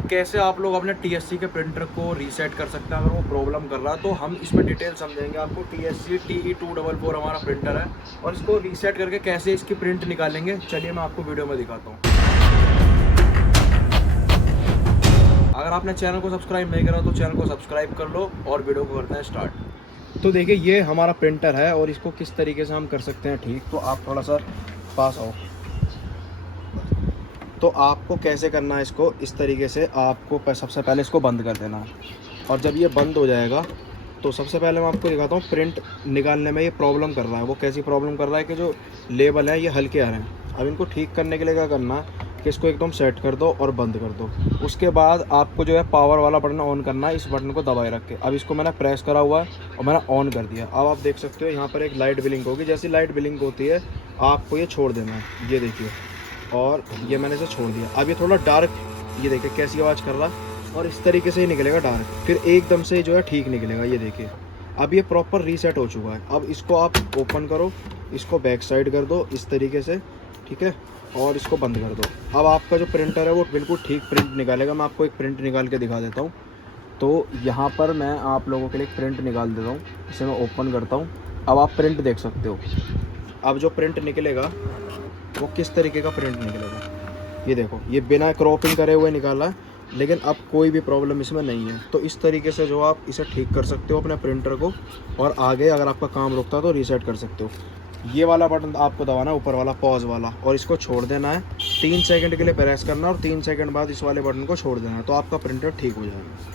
तो कैसे आप लोग अपने TSC के प्रिंटर को रीसेट कर सकते हैं अगर वो प्रॉब्लम कर रहा है, तो हम इसमें डिटेल समझेंगे आपको। TSC TE244 हमारा प्रिंटर है और इसको रीसेट करके कैसे इसकी प्रिंट निकालेंगे, चलिए मैं आपको वीडियो में दिखाता हूँ। अगर आपने चैनल को सब्सक्राइब नहीं करा तो चैनल को सब्सक्राइब कर लो और वीडियो को करते हैं स्टार्ट। तो देखिए ये हमारा प्रिंटर है और इसको किस तरीके से हम कर सकते हैं ठीक। तो आप थोड़ा सा पास आओ। तो आपको कैसे करना है इसको, इस तरीके से आपको सबसे पहले इसको बंद कर देना है। और जब ये बंद हो जाएगा तो सबसे पहले मैं आपको दिखाता हूँ प्रिंट निकालने में ये प्रॉब्लम कर रहा है। वो कैसी प्रॉब्लम कर रहा है कि जो लेबल है ये हल्के आ रहे हैं। अब इनको ठीक करने के लिए क्या करना है कि इसको एकदम सेट कर दो और बंद कर दो। उसके बाद आपको जो है पावर वाला बटन ऑन करना है, इस बटन को दबाए रख के। अब इसको मैंने प्रेस करा हुआ है और मैंने ऑन कर दिया। अब आप देख सकते हो यहाँ पर एक लाइट ब्लिंक होगी। जैसी लाइट ब्लिंक होती है आपको ये छोड़ देना है, ये देखिए। और ये मैंने इसे छोड़ दिया। अब ये थोड़ा डार्क, ये देखिए कैसी आवाज़ कर रहा है, और इस तरीके से ही निकलेगा डार्क, फिर एकदम से जो है ठीक निकलेगा। ये देखिए अब ये प्रॉपर रीसेट हो चुका है। अब इसको आप ओपन करो, इसको बैक साइड कर दो इस तरीके से, ठीक है, और इसको बंद कर दो। अब आपका जो प्रिंटर है वो बिल्कुल ठीक प्रिंट निकालेगा। मैं आपको एक प्रिंट निकाल के दिखा देता हूँ। तो यहाँ पर मैं आप लोगों के लिए एक प्रिंट निकाल देता हूँ। इसे मैं ओपन करता हूँ। अब आप प्रिंट देख सकते हो। अब जो प्रिंट निकलेगा वो किस तरीके का प्रिंट निकलेगा, ये देखो। ये बिना क्रॉपिंग करे हुए निकाला है, लेकिन अब कोई भी प्रॉब्लम इसमें नहीं है। तो इस तरीके से जो आप इसे ठीक कर सकते हो अपने प्रिंटर को, और आगे अगर आपका काम रुकता है तो रीसेट कर सकते हो। ये वाला बटन आपको दबाना है, ऊपर वाला पॉज वाला, और इसको छोड़ देना है। 3 सेकंड के लिए प्रेस करना और 3 सेकंड बाद इस वाले बटन को छोड़ देना है, तो आपका प्रिंटर ठीक हो जाएगा।